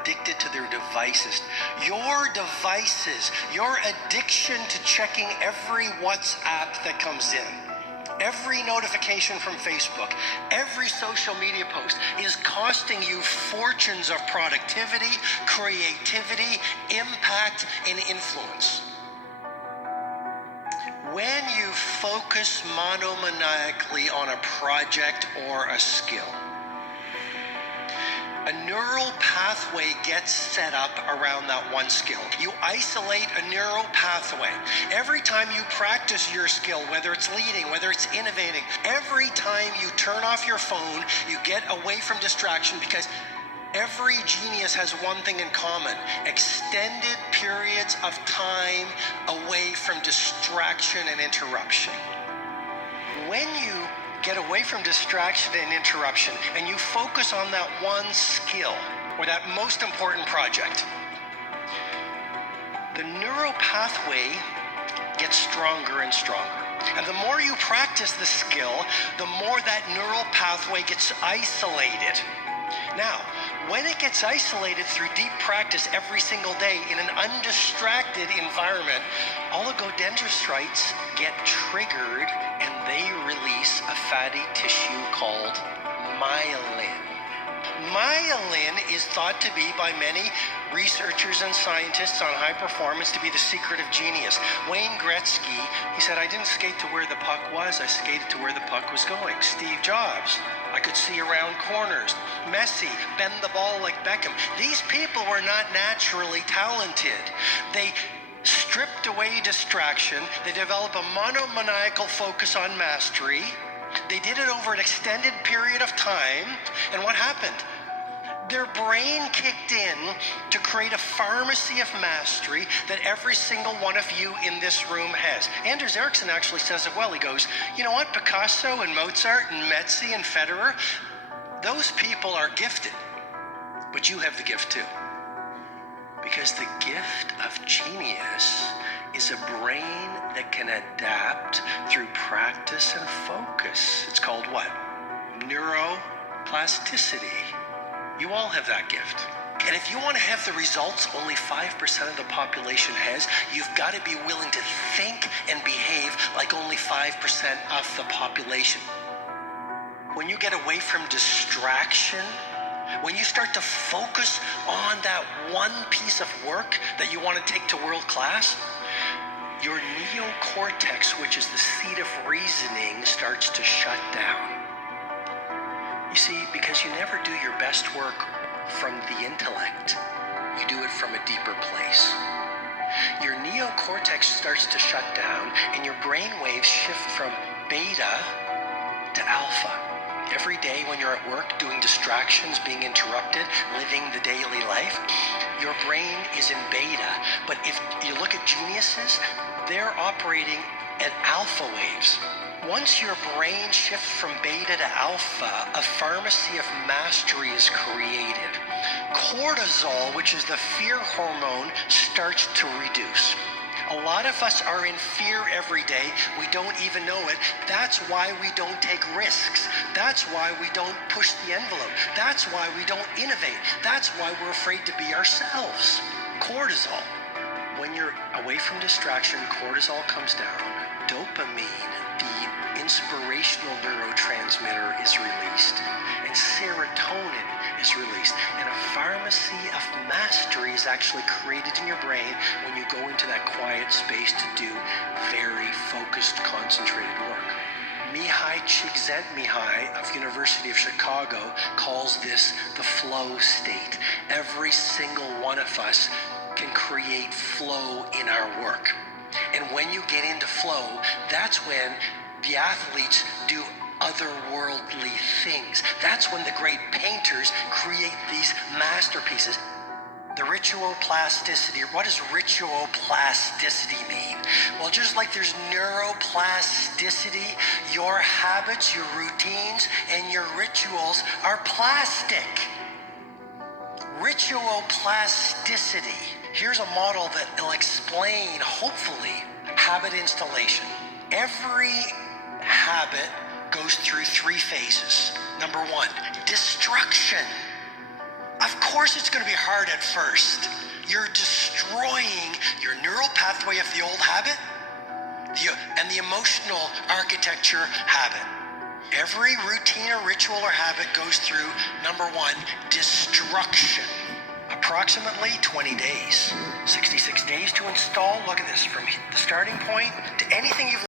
addicted to their devices. Your devices, your addiction to checking every WhatsApp that comes in, every notification from Facebook, every social media post is costing you fortunes of productivity, creativity, impact, and influence. When you focus monomaniacally on a project or a skill, a neural pathway gets set up around that one skill. You isolate a neural pathway. Every time you practice your skill, whether it's leading, whether it's innovating, every time you turn off your phone, you get away from distraction, because every genius has one thing in common: extended periods of time away from distraction and interruption. When you get away from distraction and interruption and you focus on that one skill or that most important project, the neural pathway gets stronger and stronger. And the more you practice the skill, the more that neural pathway gets isolated. Now, when it gets isolated through deep practice every single day in an undistracted environment, oligodendrocytes get triggered and they release a fatty tissue called myelin. Myelin is thought to be, by many researchers and scientists on high performance, to be the secret of genius. Wayne Gretzky, he said, "I didn't skate to where the puck was, I skated to where the puck was going." Steve Jobs, "I could see around corners." Messi, bend the ball like Beckham. These people were not naturally talented. They stripped away distraction. They developed a monomaniacal focus on mastery. They did it over an extended period of time. And what happened? Their brain kicked in to create a pharmacy of mastery that every single one of you in this room has. Anders Ericsson actually says it well. He goes, "You know what? Picasso and Mozart and Messi and Federer, those people are gifted, but you have the gift too." Because the gift of genius is a brain that can adapt through practice and focus. It's called what? Neuroplasticity. You all have that gift. And if you want to have the results only 5% of the population has, you've got to be willing to think and behave like only 5% of the population. When you get away from distraction, when you start to focus on that one piece of work that you want to take to world class, your neocortex, which is the seat of reasoning, starts to shut down. You see, because you never do your best work from the intellect, you do it from a deeper place. Your neocortex starts to shut down and your brain waves shift from beta to alpha. Every day when you're at work doing distractions, being interrupted, living the daily life, your brain is in beta. But if you look at geniuses, they're operating at alpha waves. Once your brain shifts from beta to alpha, a pharmacy of mastery is created. Cortisol, which is the fear hormone, starts to reduce. A lot of us are in fear every day. We don't even know it. That's why we don't take risks. That's why we don't push the envelope. That's why we don't innovate. That's why we're afraid to be ourselves. Cortisol. When you're away from distraction, cortisol comes down. Dopamine, the inspirational neurotransmitter, is released. And serotonin is released. And a pharmacy of mastery is actually created in your brain when you go into that quiet space to do very focused, concentrated work. Mihai Csikszentmihalyi of University of Chicago calls this the flow state. Every single one of us can create flow in our work. And when you get into flow, that's when the athletes do otherworldly things. That's when the great painters create these masterpieces. The ritual plasticity. What does ritual plasticity mean? Well, just like there's neuroplasticity, your habits, your routines, and your rituals are plastic. Ritual plasticity. Here's a model that will explain, hopefully, habit installation. Every habit goes through 3 phases. Number 1, destruction. Of course it's going to be hard at first. You're destroying your neural pathway of the old habit and the emotional architecture habit. Every routine or ritual or habit goes through, number one, destruction. Approximately 20 days. 66 days to install. Look at this, from the starting point to anything you've